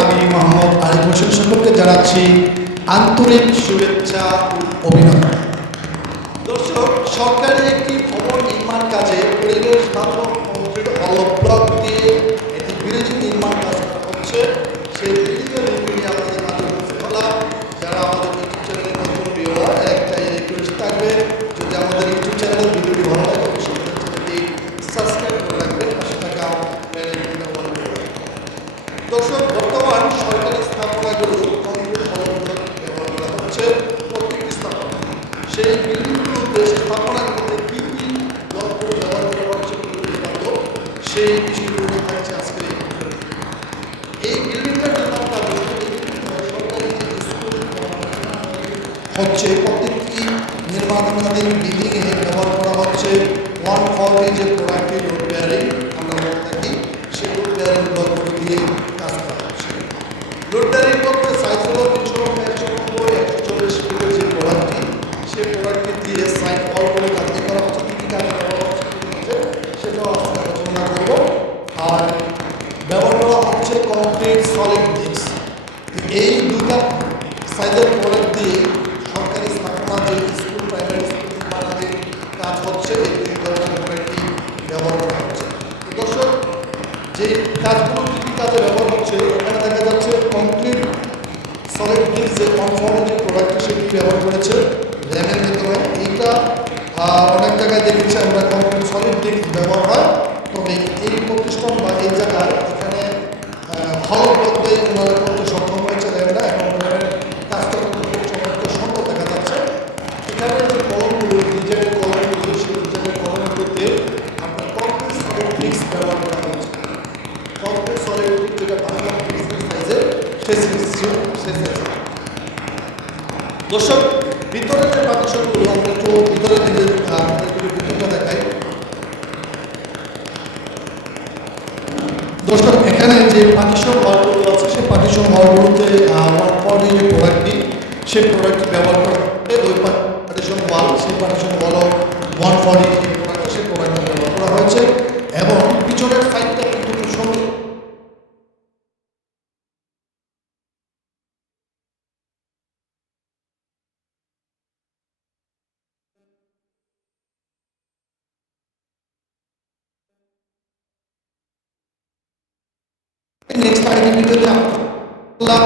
আমি মোহাম্মদ আরিফ জানাচ্ছি আন্তরিক শুভেচ্ছা অভিনন্দন। দর্শক সরকারি একটি ভবন নির্মাণ কাজে দর্শক, বর্তমান সরকারি স্থাপনাগুলো কংক্রিট হচ্ছে প্রত্যেকটি স্থাপনা। সেই বিল্ডিংগুলোতে স্থাপনাগুলোতে কী কী ব্লকগুলো ব্যবহার করা হচ্ছে সেই বিষয়গুলো থাকছে আজকের এই স্কুল হচ্ছে, প্রত্যেকটি নির্মাণাধীন বিল্ডিংয়ে ব্যবহার করা হচ্ছে। ওয়ান ফর্টি যে প্রোডাক্টটি রোড বেয়ারিং আমরা বলে থাকি সেই রোড বেয়ারিং ব্লকগুলো দিয়ে কাজ করা হচ্ছে রোড বেয়ারিং বলতে সাইজ হলো তিনশো একশো নব্বই একশো চল্লিশ ফিটের যে প্রোডাক্টটি সেই প্রোডাক্টটি দিয়ে সাইড অল করে কাজ করা হচ্ছে কী কী কাজ করা হচ্ছে কি হচ্ছে সেটাও আজকে আলোচনা করব আর ব্যবহার করা হচ্ছে কংক্রিট সলিড ডিস্ক এই দুটা সাইজের প্রোডাক্ট দিয়ে সরকারি স্থাপনা যে স্কুল প্রাইমারি স্কুল নির্মাণাধীন কাজ হচ্ছে, এই দুই ধরনের প্রোডাক্টটি ব্যবহার করা হচ্ছে। দর্শক, যে কাজগুলো কী কী কাজে ব্যবহার হচ্ছে, এখানে দেখা যাচ্ছে কংক্রিট সলিড ডিস্ক যে কনফর্ম যে প্রোডাক্টটি সেটি ব্যবহার করেছে র্যামের ভেতরে। এইটা অনেক জায়গায় দেখেছি আমরা কংক্রিট সলিড ডিস্ক ব্যবহার হয়। তবে এই প্রতিষ্ঠান বা সলিড যেটা সাইজের সেই সাইজ সেই সাইজ দর্শক, ভিতরের যে পার্টিশনগুলো আমরা একটু ভিতরের দিকে ভিতরটা দেখাই দর্শক, এখানে যে পার্টিশন ওয়ালগুলো আছে, সেই পার্টিশন ওয়ালগুলোতে ওয়ান ফর্টি যে প্রোডাক্টটি সেই প্রোডাক্ট ব্যবহার করা। ওই পার্টিশন ওয়াল সেই পার্টিশন ওয়ালও one forty নেক্সট আরেকটি ভিডিওতে আমরা